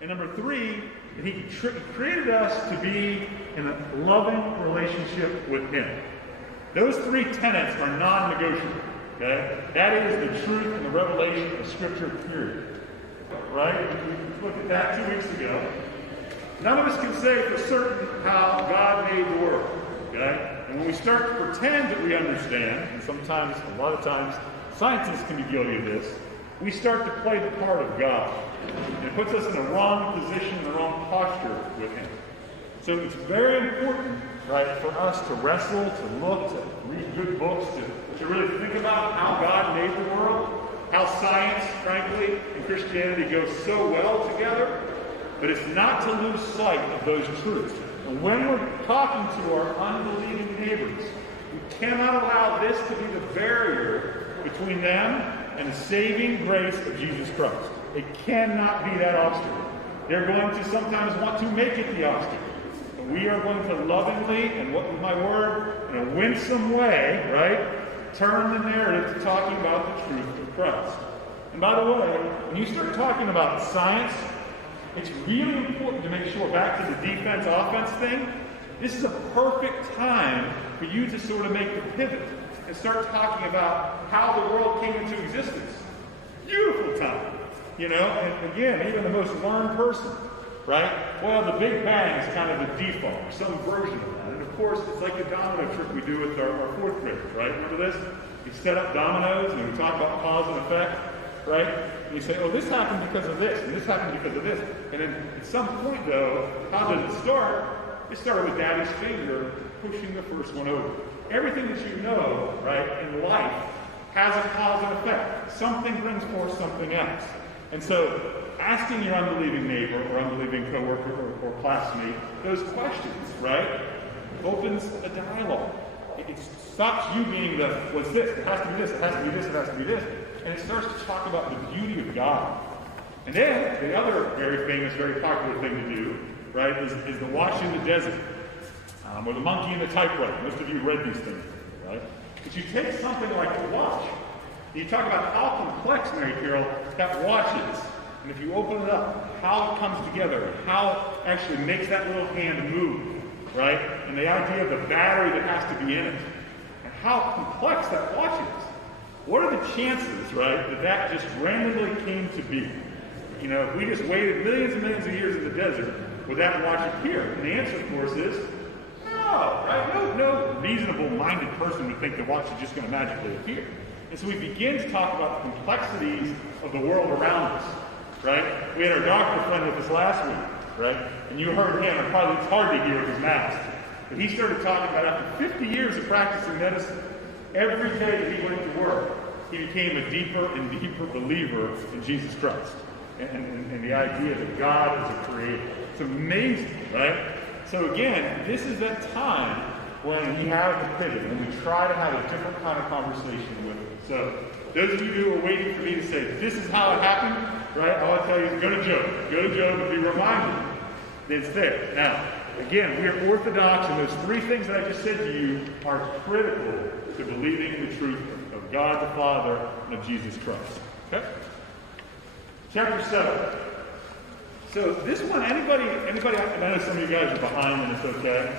And number three, that he created us to be in a loving relationship with him. Those three tenets are non-negotiable. Okay? That is the truth and the revelation of Scripture, period. Right? We looked at that 2 weeks ago. None of us can say for certain how God made the world. Okay? And when we start to pretend that we understand, and sometimes, a lot of times, scientists can be guilty of this, we start to play the part of God. And it puts us in the wrong position, the wrong posture with him. So it's very important, right, for us to wrestle, to look, to read good books, to really think about how God made the world, how science, frankly, and Christianity go so well together. But it's not to lose sight of those truths. And when we're talking to our unbelieving neighbors, we cannot allow this to be the barrier between them and the saving grace of Jesus Christ. It cannot be that obstacle. They're going to sometimes want to make it the obstacle. But we are going to lovingly, and what was my word, in a winsome way, right, turn the narrative to talking about the truth of Christ. And by the way, when you start talking about science, it's really important to make sure, back to the defense-offense thing, this is a perfect time for you to sort of make the pivot and start talking about how the world came into existence. Beautiful time. You know, and again, even the most learned person, right? Well, the Big Bang is kind of the default, or some version of that. And of course, it's like the domino trick we do with our fourth graders, right? Remember this? You set up dominoes and we talk about cause and effect, right? And you say, oh, this happened because of this, and this happened because of this. And then at some point, though, how does it start? It started with Daddy's finger pushing the first one over. Everything that you know, right, in life has a cause and effect. Something brings forth something else. And so, asking your unbelieving neighbor or unbelieving coworker or classmate those questions, right, opens a dialogue. It stops you being the, what's this? It has to be this, it has to be this, it has to be this. And it starts to talk about the beauty of God. And then, the other very famous, very popular thing to do, right, is the watch in the desert. Or the monkey in the typewriter. Most of you read these things, right? But you take something like a watch, and you talk about how complex, Mary Carol, that watch is. And if you open it up, how it comes together, how it actually makes that little hand move, right? And the idea of the battery that has to be in it, and how complex that watch is. What are the chances, right, that just randomly came to be? You know, if we just waited millions and millions of years in the desert, would that watch appear? And the answer, of course, is no, right? No reasonable-minded person would think the watch is just going to magically appear. And so we begin to talk about the complexities of the world around us, right? We had our doctor friend with us last week, right? And you heard him, and probably it's hard to hear with his mask. But he started talking about after 50 years of practicing medicine, every day that he went to work, he became a deeper and deeper believer in Jesus Christ. And the idea that God is a creator. It's amazing, right? So again, this is that time when we have the pivot, and we try to have a different kind of conversation with it. So those of you who are waiting for me to say, this is how it happened, right? I want to tell you, go to Job. Go to Job and be reminded that it's there. Now, again, we are orthodox, and those three things that I just said to you are critical to believing the truth of God the Father and of Jesus Christ. Okay? Chapter 7. So this one, anybody, I know some of you guys are behind and it's okay,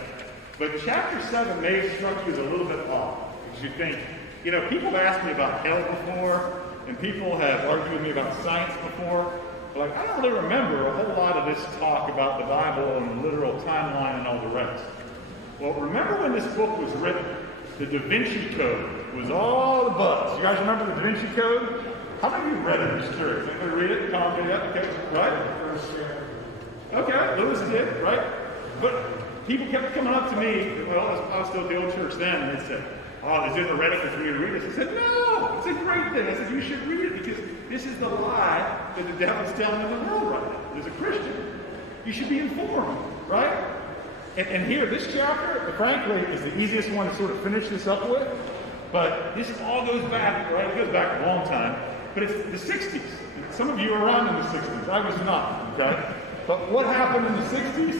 but chapter 7 may have struck you as a little bit odd, because you think, you know, people have asked me about hell before, and people have argued with me about science before, but like, I don't really remember a whole lot of this talk about the Bible and the literal timeline and all the rest. Well, remember when this book was written, the Vinci Code was all the buzz. You guys remember the Vinci Code? How many of you read it? I'm just curious. Anybody read it? Tom did that? Okay, right? Okay, Lewis did, right? But people kept coming up to me, well, I was still at the old church then, and they said, oh, is it heretical for you to read this? I said, no, it's a great thing. I said, you should read it because this is the lie that the devil's telling the world right now. As a Christian, you should be informed, right? And here, this chapter, frankly, is the easiest one to sort of finish this up with. But this all goes back, right? It goes back a long time. But it's the 60s. Some of you are around in the 60s. I was not, okay? But what happened in the 60s?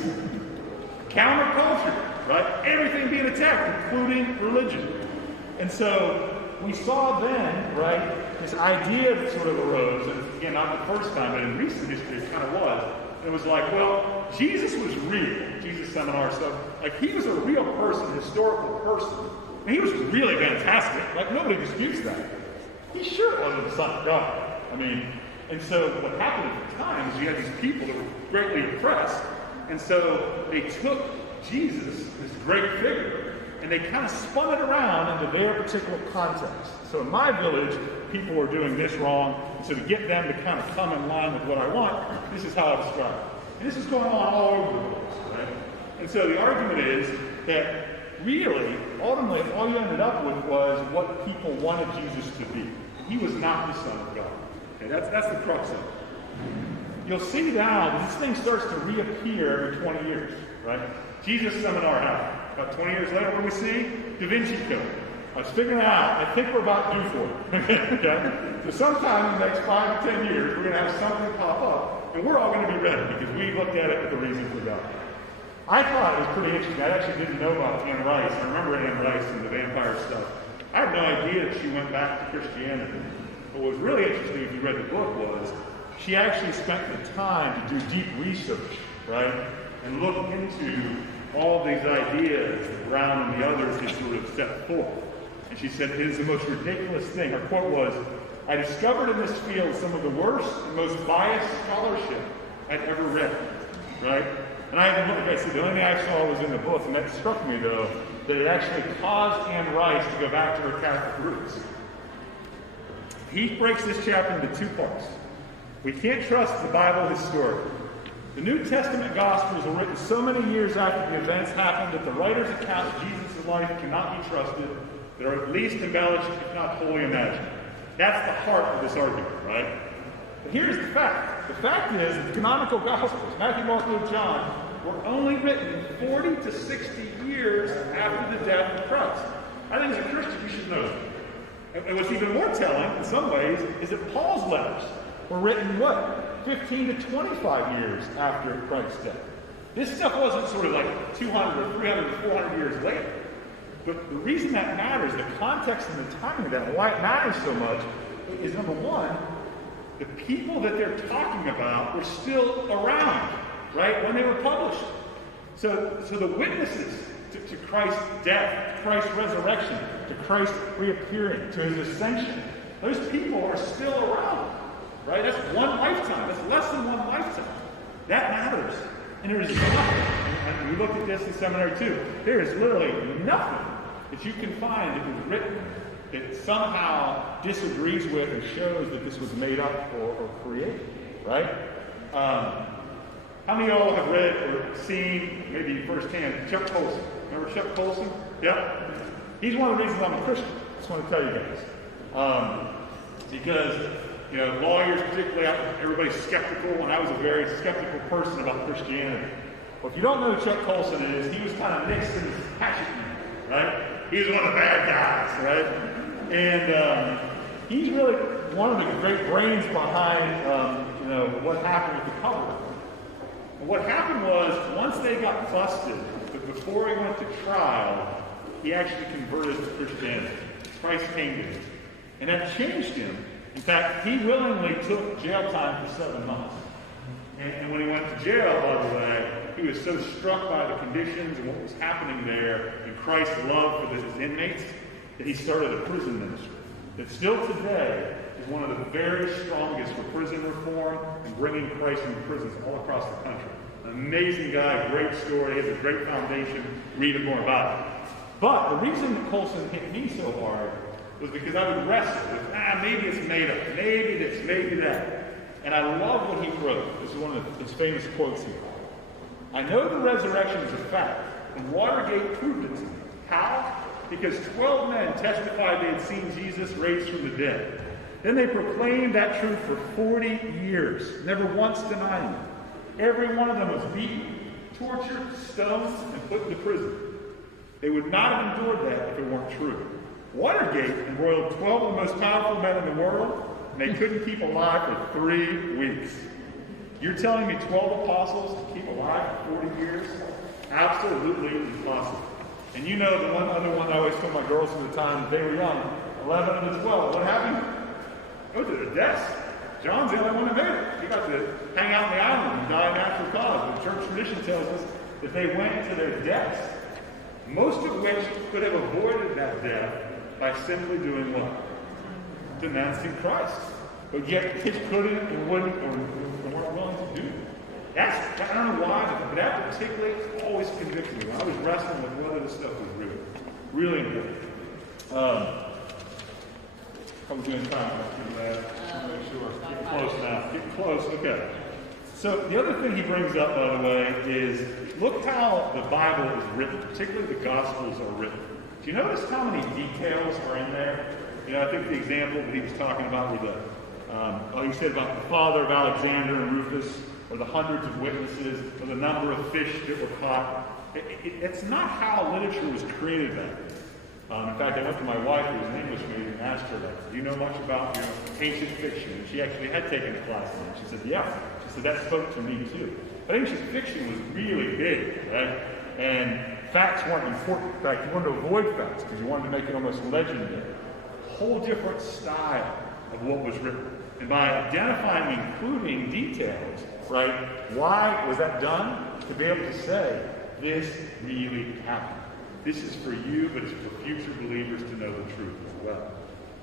Counterculture, right? Everything being attacked, including religion. And so we saw then, right, this idea that sort of arose, and again, not the first time, but in recent history it kind of was, It was like, well, Jesus was real. Jesus seminar stuff. Like, he was a real person, historical person. And he was really fantastic. Like, nobody disputes that. He sure wasn't the Son of God. I mean, and so what happened at the time is you had these people that were greatly oppressed. And so they took Jesus, this great figure, and they kind of spun it around into their particular context. So in my village, people were doing this wrong. And so to get them to kind of come in line with what I want, this is how I describe it. And this is going on all over the place, right? And so the argument is that really, ultimately, all you ended up with was what people wanted Jesus to be. He was not the Son of God. Okay, that's the crux of it. You'll see now that this thing starts to reappear every 20 years, right? Jesus seminar happened. About 20 years later, what do we see? Da Vinci Code. I was figuring out, I think we're about due for it. Okay? So sometime in the next 5 to 10 years, we're going to have something pop up, and we're all going to be ready because we looked at it with the reason for God. I thought it was pretty interesting. I actually didn't know about Anne Rice. I remember Anne Rice and the vampire stuff. I had no idea that she went back to Christianity. But what was really interesting, if you read the book, was she actually spent the time to do deep research, right? And look into all these ideas that Brown and the others had sort of set forth. And she said, it is the most ridiculous thing. Her quote was, I discovered in this field some of the worst and most biased scholarship I'd ever read, right? And I had to look, I said, the only thing I saw was in the book, and that struck me, though, that it actually caused Anne Rice to go back to her Catholic roots. He breaks this chapter into 2 parts. We can't trust the Bible historically. The New Testament Gospels were written so many years after the events happened that the writer's account of Jesus' life cannot be trusted. They're at least embellished, if not wholly imagined. That's the heart of this argument, right? But here's the fact. The fact is that the canonical Gospels, Matthew, Mark, Luke, John, were only written 40 to 60 years after the death of Christ. I think as a Christian, you should know that. And what's even more telling, in some ways, is that Paul's letters were written, 15 to 25 years after Christ's death. This stuff wasn't sort of like 200 or 300 or 400 years later. But the reason that matters, the context and the timing of that, and why it matters so much, is number one, the people that they're talking about were still around, right, when they were published. So the witnesses to Christ's death, to Christ's resurrection, to Christ's reappearing, to his ascension, those people are still around, right? That's one lifetime. That's less than one lifetime. That matters. And there is nothing, and we looked at this in seminary too, there is literally nothing that you can find that was written that somehow disagrees with and shows that this was made up or created, right? How many of y'all have read or seen, maybe firsthand, Chuck Colson? Remember Chuck Colson? Yeah? He's one of the reasons I'm a Christian. I just want to tell you guys. Because, you know, lawyers particularly, everybody's skeptical, and I was a very skeptical person about Christianity. Well, if you don't know who Chuck Colson is, he was kind of Nixon's hatchet man, right? He was one of the bad guys, right? And he's really one of the great brains behind, what happened with the cover. And what happened was, once they got busted, but before he went to trial, he actually converted to Christianity. Christ came to him. And that changed him. In fact, he willingly took jail time for 7 months. And when he went to jail, by the way, he was so struck by the conditions and what was happening there and Christ's love for his inmates that he started a prison ministry that still today is one of the very strongest for prison reform and bringing Christ into prisons all across the country. An amazing guy, great story, has a great foundation. Read it more about it. But the reason that Colson hit me so hard was because I would wrestle with, maybe it's made up, maybe this, maybe that. And I love what he wrote. This is one of his famous quotes here. I know the resurrection is a fact, and Watergate proved it to me. How? Because 12 men testified they had seen Jesus raised from the dead. Then they proclaimed that truth for 40 years, never once denying it. Every one of them was beaten, tortured, stoned, and put into prison. They would not have endured that if it weren't true. Watergate embroiled 12 of the most powerful men in the world, and they couldn't keep alive for 3 weeks. You're telling me 12 apostles to keep alive for 40 years? Absolutely impossible. And you know the other one I always told my girls at the time, they were young, 11 of the 12. What happened? Go to their deaths. John's the only one that made it. He got to hang out in the island and die a natural cause. The church tradition tells us that they went to their deaths, most of which could have avoided that death by simply doing what? Denouncing Christ. But yet they couldn't or wouldn't or weren't willing to do it. I don't know why, but that particularly always convicted me. I was wrestling with whether this stuff was really important. I'm doing time. Make sure. Getting close now. Getting close. Okay. So the other thing he brings up, by the way, is look how the Bible is written, particularly the Gospels are written. Do you notice how many details are in there? You know, I think the example that he was talking about were he said about the father of Alexander and Rufus, or the hundreds of witnesses, or the number of fish that were caught. It's not how literature was created back then. In fact, I went to my wife, who was an English major, and asked her, do you know much about ancient fiction? And she actually had taken a class on it. She said, yeah. She said, that spoke to me too. But ancient fiction was really big, right? And facts weren't important. In fact, you wanted to avoid facts because you wanted to make it almost legendary. A whole different style of what was written. And by identifying and including details, right, why was that done? To be able to say, this really happened. This is for you, but it's for future believers to know the truth as well.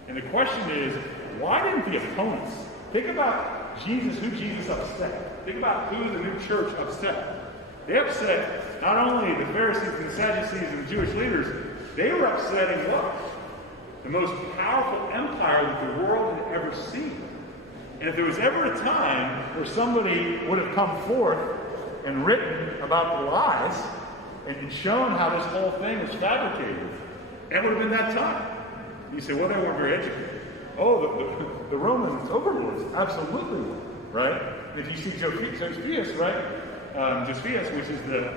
And the question is, why didn't the opponents think about Jesus, who Jesus upset? Think about who the new church upset. They upset not only the Pharisees and Sadducees and the Jewish leaders, they were upsetting what? The most powerful empire that the world had ever seen. And if there was ever a time where somebody would have come forth and written about the lies and shown how this whole thing was fabricated, it would have been that time. You say, well, they weren't very educated. Oh, the Romans overlords absolutely were, right? If you see Josephus, right? Josephus, which is the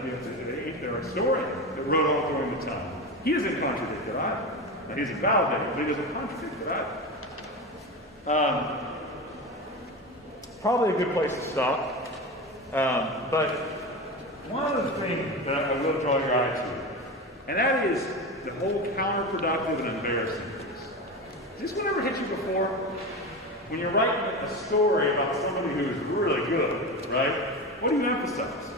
historian that wrote all during the time, he doesn't contradict it either. Now, he's a validator, but he doesn't contradict it either. Probably a good place to stop. But one of the things that I will draw your eye to, and that is the whole counterproductive and embarrassing piece. Has this one ever hit you before? When you're writing a story about somebody who is really good, right? What do you emphasize?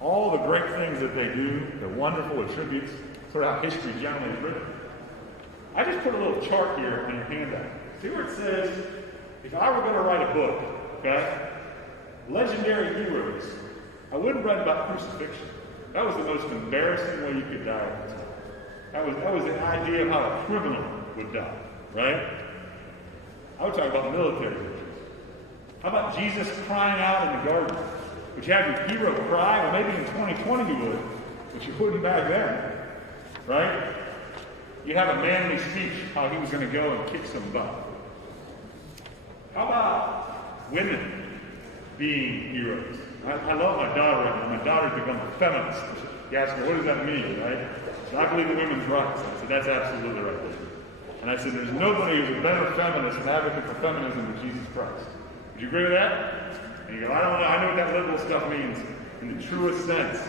All the great things that they do, the wonderful attributes, sort of how history generally is written. I just put a little chart here on your handout. See where it says, if I were going to write a book, okay, legendary heroes, I wouldn't write about crucifixion. That was the most embarrassing way you could die at the time. That was the idea of how a criminal would die, right? I would talk about military victories. How about Jesus crying out in the garden? Would you have your hero cry? Well, maybe in 2020 you would, but you wouldn't back then, right? You'd have a manly speech how he was going to go and kick some butt. How about women being heroes? I love my daughter right now. My daughter's become a feminist. You ask her, what does that mean, right? So I believe in women's rights. I said, that's absolutely right. And I said, there's nobody who's a better feminist and advocate for feminism than Jesus Christ. Would you agree with that? And you go, I don't know. I know what that liberal stuff means in the truest sense.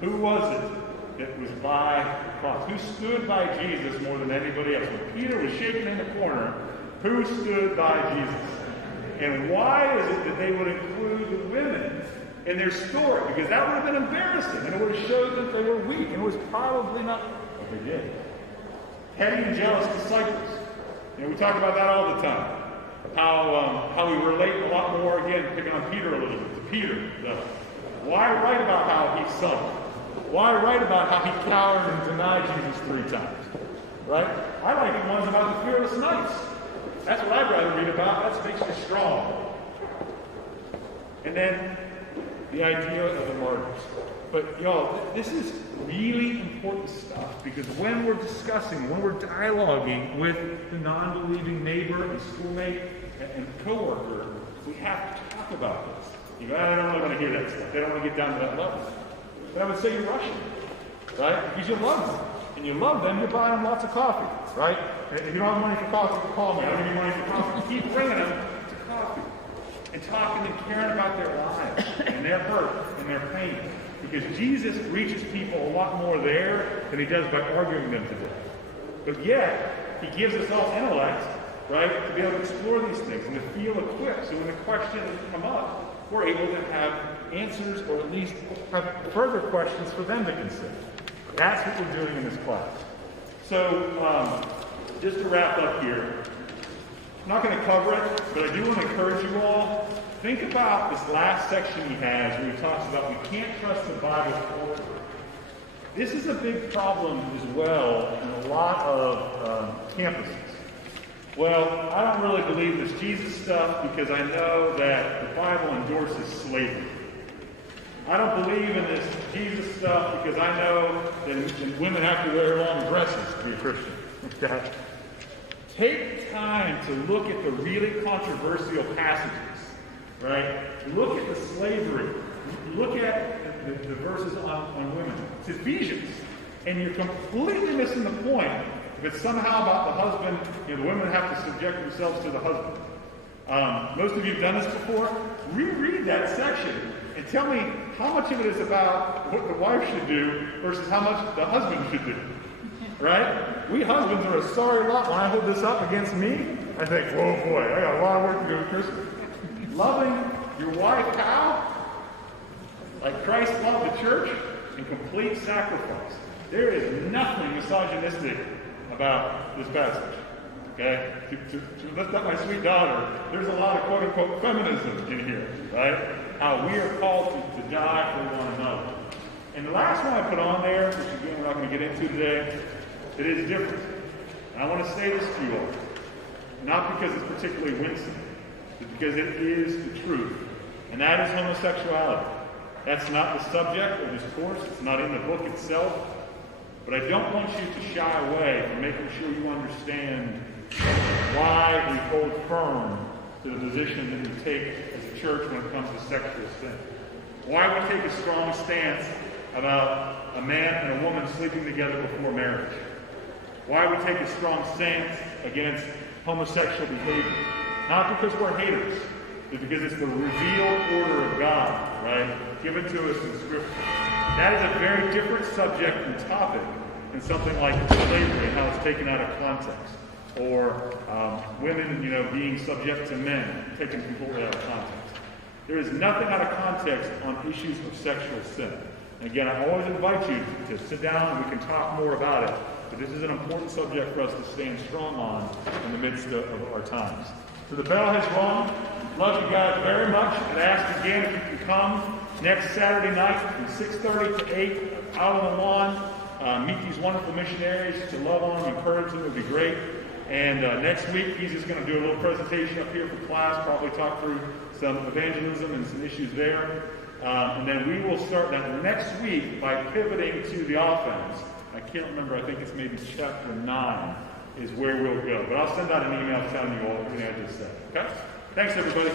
Who was it that was by the cross? Who stood by Jesus more than anybody else? When Peter was shaking in the corner, who stood by Jesus? And why is it that they would include the women in their story? Because that would have been embarrassing, and it would have showed that they were weak, and it was probably not what they did. Petty and jealous disciples. You know, we talk about that all the time. How we relate a lot more, again, picking on Peter a little bit, to Peter. Why write about how he suffered? Why write about how he cowered and denied Jesus 3 times? Right? I like the ones about the fearless knights. That's what I'd rather read about. That makes me strong. And then the idea of the martyrs. But y'all, this is really important stuff, because when we're discussing, when we're dialoguing with the non-believing neighbor and schoolmate and coworker, we have to talk about this. You know, I don't really want to hear that stuff. They don't want to get down to that level. But I would say you're rushing, right? Because you love them. And you love them, you buy them lots of coffee, right? And if you don't have money for coffee, call me. I don't give you money for coffee. Keep bringing them to coffee. And talking and caring about their lives and their hurt and their pain. Because Jesus reaches people a lot more there than he does by arguing them to death. But yet, he gives us all intellect right? To be able to explore these things and to feel equipped. So when the questions come up, we're able to have answers or at least have further questions for them to consider. That's what we're doing in this class. So just to wrap up here, I'm not going to cover it, but I do want to encourage you all, think about this last section he has where he talks about we can't trust the Bible culturally. This is a big problem as well in a lot of campuses. Well, I don't really believe this Jesus stuff because I know that the Bible endorses slavery. I don't believe in this Jesus stuff because I know that women have to wear long dresses to be a Christian. Okay? Take time to look at the really controversial passages, right? Look at the slavery. Look at the verses on women. It's Ephesians. And you're completely missing the point if it's somehow about the husband, the women have to subject themselves to the husband. Most of you have done this before. Reread that section and tell me how much of it is about what the wife should do versus how much the husband should do. Right? We husbands are a sorry lot. When I hold this up against me, I think, whoa, boy, I got a lot of work to do with Christmas. Loving your wife how? Like Christ loved the church in complete sacrifice. There is nothing misogynistic about this passage. Okay? To lift up my sweet daughter, there's a lot of quote-unquote feminism in here, right? How we are called to die for one another. And the last one I put on there, which again we're not going to get into today, it is different. And I want to say this to you all. Not because it's particularly winsome, but because it is the truth. And that is homosexuality. That's not the subject of this course. It's not in the book itself. But I don't want you to shy away from making sure you understand why we hold firm to the position that we take as a church when it comes to sexual sin. Why we take a strong stance about a man and a woman sleeping together before marriage. Why we take a strong stance against homosexual behavior. Not because we're haters, but because it's the revealed order of God, right? Given to us in Scripture. That is a very different subject and topic than something like slavery and how it's taken out of context. Or women, being subject to men, taken completely out of context. There is nothing out of context on issues of sexual sin. And again, I always invite you to sit down and we can talk more about it. But this is an important subject for us to stand strong on in the midst of our times. So the bell has rung. Love you guys very much. And ask again if you can come next Saturday night from 6:30 to 8 out on the lawn. Meet these wonderful missionaries to love on them, encourage them. It would be great. And next week, he's just going to do a little presentation up here for class, probably talk through some evangelism and some issues there. And then we will start that next week by pivoting to the offense. I can't remember, I think it's maybe chapter 9 is where we'll go. But I'll send out an email telling you all everything I just said. Okay? Thanks, everybody.